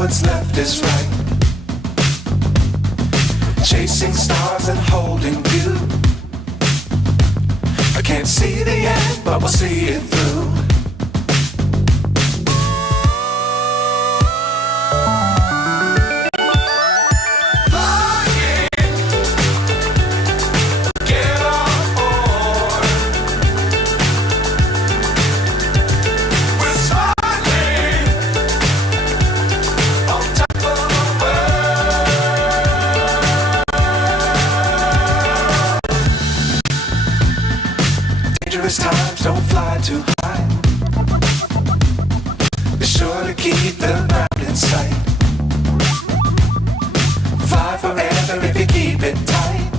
what's left is right. Chasing stars and holding you. I can't see the end, but we'll see it through. Dangerous times, don't fly too high. Be sure to keep the ground in sight. Fly forever if you keep it tight.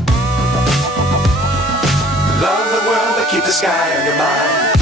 Love the world, but keep the sky on your mind.